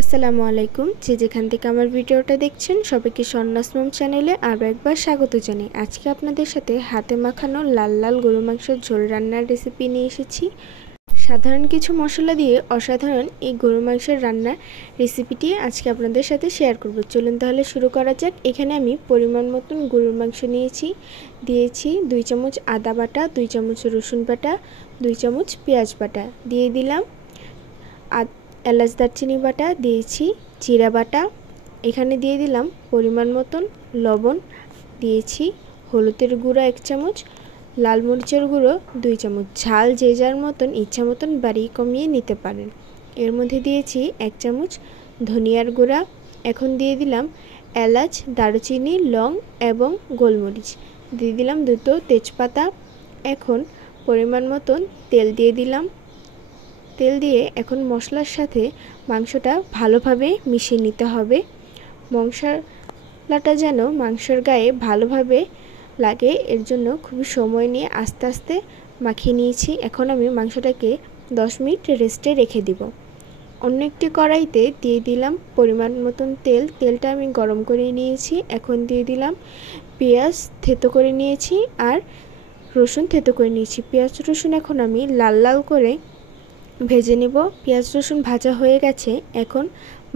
আসসালামু আলাইকুম। যে যেখান থেকে আমার ভিডিওটা দেখছেন সবাইকে স্বর্ণাস মম চ্যানেলে আরও একবার স্বাগত জানাই। আজকে আপনাদের সাথে হাতে মাখানো লাল লাল গরু মাংসের ঝোল রান্নার রেসিপি নিয়ে এসেছি। সাধারণ কিছু মশলা দিয়ে অসাধারণ এই গরু মাংসের রান্নার রেসিপিটি আজকে আপনাদের সাথে শেয়ার করব। চলুন তাহলে শুরু করা যাক। এখানে আমি পরিমাণ মতন গরুর মাংস দিয়েছি 2 চামচ আদা বাটা, 2 চামচ রসুন বাটা, 2 চামচ পেঁয়াজ বাটা, দিয়ে দিলাম এলাচ দারচিনি বাটা, দিয়েছি জিরা বাটা, এখানে দিয়ে দিলাম পরিমাণ মতন লবণ, দিয়েছি হলুদের গুঁড়ো 1 চামচ, লাল মরিচের গুঁড়ো 2 চামচ। ঝাল যে যার মতন ইচ্ছা মতন বাড়িয়ে কমিয়ে নিতে পারেন। এর মধ্যে দিয়েছি 1 চামচ ধনিয়ার গুঁড়া। এখন দিয়ে দিলাম এলাচ, দারুচিনি, লং এবং গোলমরিচ, দিয়ে দিলাম 2টো তেজপাতা। এখন পরিমাণ মতন তেল দিয়ে দিলাম। তেল দিয়ে এখন মশলার সাথে মাংসটা ভালোভাবে মিশিয়ে নিতে হবে। মশলাটা যেন মাংসের গায়ে ভালোভাবে লাগে, এর জন্য খুবই সময় নিয়ে আস্তে আস্তে মাখিয়ে নিয়েছি। এখন আমি মাংসটাকে 10 মিনিট রেস্টে রেখে দিব। অন্য একটি কড়াইতে দিয়ে দিলাম পরিমাণ মতন তেলটা আমি গরম করে নিয়েছি। এখন দিয়ে দিলাম পেঁয়াজ থেতো করে নিয়েছি আর রসুন থেতো করে নিয়েছি। পেঁয়াজ রসুন এখন আমি লাল লাল করে ভেজে নেব। পেঁয়াজ রসুন ভাজা হয়ে গেছে। এখন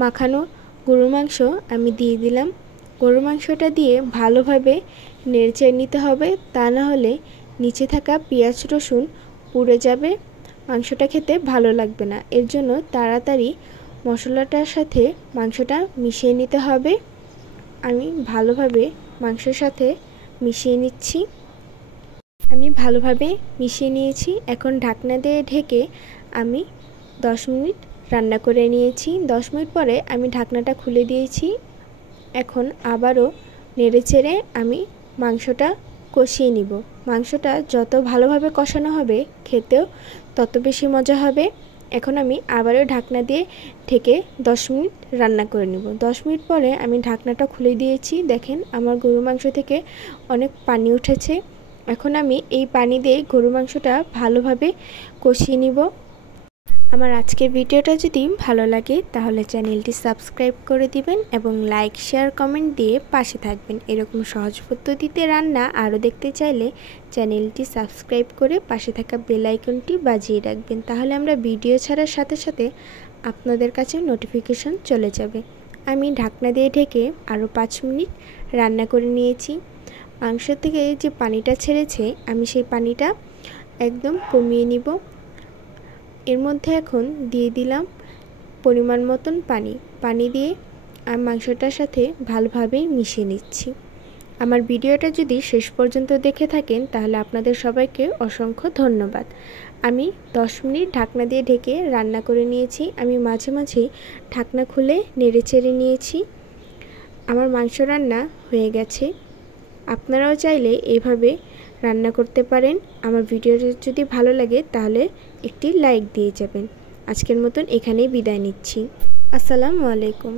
মাখানো গরুর মাংস আমি দিয়ে দিলাম। গরুর মাংসটা দিয়ে ভালোভাবে নেড়েচেড়ে নিতে হবে, তা না হলে নিচে থাকা পেঁয়াজ রসুন পুড়ে যাবে, মাংসটা খেতে ভালো লাগবে না। এর জন্য তাড়াতাড়ি মশলাটার সাথে মাংসটা মিশিয়ে নিতে হবে। আমি ভালোভাবে মাংসের সাথে মিশিয়ে নিচ্ছি। আমি ভালোভাবে মিশিয়ে নিয়েছি। এখন ঢাকনা দিয়ে ঢেকে আমি 10 মিনিট রান্না করে নিয়েছি। 10 মিনিট পরে আমি ঢাকনাটা খুলে দিয়েছি। এখন আবারও নেড়েচেড়ে আমি মাংসটা কষিয়ে নিব। মাংসটা যত ভালোভাবে কষানো হবে খেতেও তত বেশি মজা হবে। এখন আমি আবারও ঢাকনা দিয়ে ঢেকে 10 মিনিট রান্না করে নেব। 10 মিনিট পরে আমি ঢাকনাটা খুলে দিয়েছি। দেখেন আমার গরু মাংস থেকে অনেক পানি উঠেছে। এখন আমি এই পানি দিয়ে গরু মাংসটা ভালোভাবে কষিয়ে নিব। আমার আজকের ভিডিওটা যদি ভালো লাগে তাহলে চ্যানেলটি সাবস্ক্রাইব করে দিবেন এবং লাইক, শেয়ার, কমেন্ট দিয়ে পাশে থাকবেন। এরকম সহজ পদ্ধতিতে রান্না আরও দেখতে চাইলে চ্যানেলটি সাবস্ক্রাইব করে পাশে থাকা বেল আইকনটি বাজিয়ে রাখবেন, তাহলে আমরা ভিডিও ছাড়ার সাথে সাথে আপনাদের কাছে নোটিফিকেশন চলে যাবে। আমি ঢাকনা দিয়ে ঢেকে আরও 5 মিনিট রান্না করে নিয়েছি। মাংস থেকে যে পানিটা ছেড়েছে আমি সেই পানিটা একদম কমিয়ে নিব। এর মধ্যে এখন দিয়ে দিলাম পরিমাণ মতন পানি দিয়ে আমি মাংসটার সাথে ভালোভাবে মিশিয়ে নিচ্ছি। আমার ভিডিওটা যদি শেষ পর্যন্ত দেখে থাকেন তাহলে আপনাদের সবাইকে অসংখ্য ধন্যবাদ। আমি 10 মিনিট ঢাকনা দিয়ে ঢেকে রান্না করে নিয়েছি। আমি মাঝে মাঝে ঢাকনা খুলে নেড়েচেড়ে নিয়েছি। আমার মাংস রান্না হয়ে গেছে। আপনারাও চাইলে এভাবে রান্না করতে পারেন। আমার ভিডিওটা যদি ভালো লাগে তাহলে একটি লাইক দিয়ে যাবেন। আজকের মতন এখানেই বিদায় নিচ্ছি। আসসালামু আলাইকুম।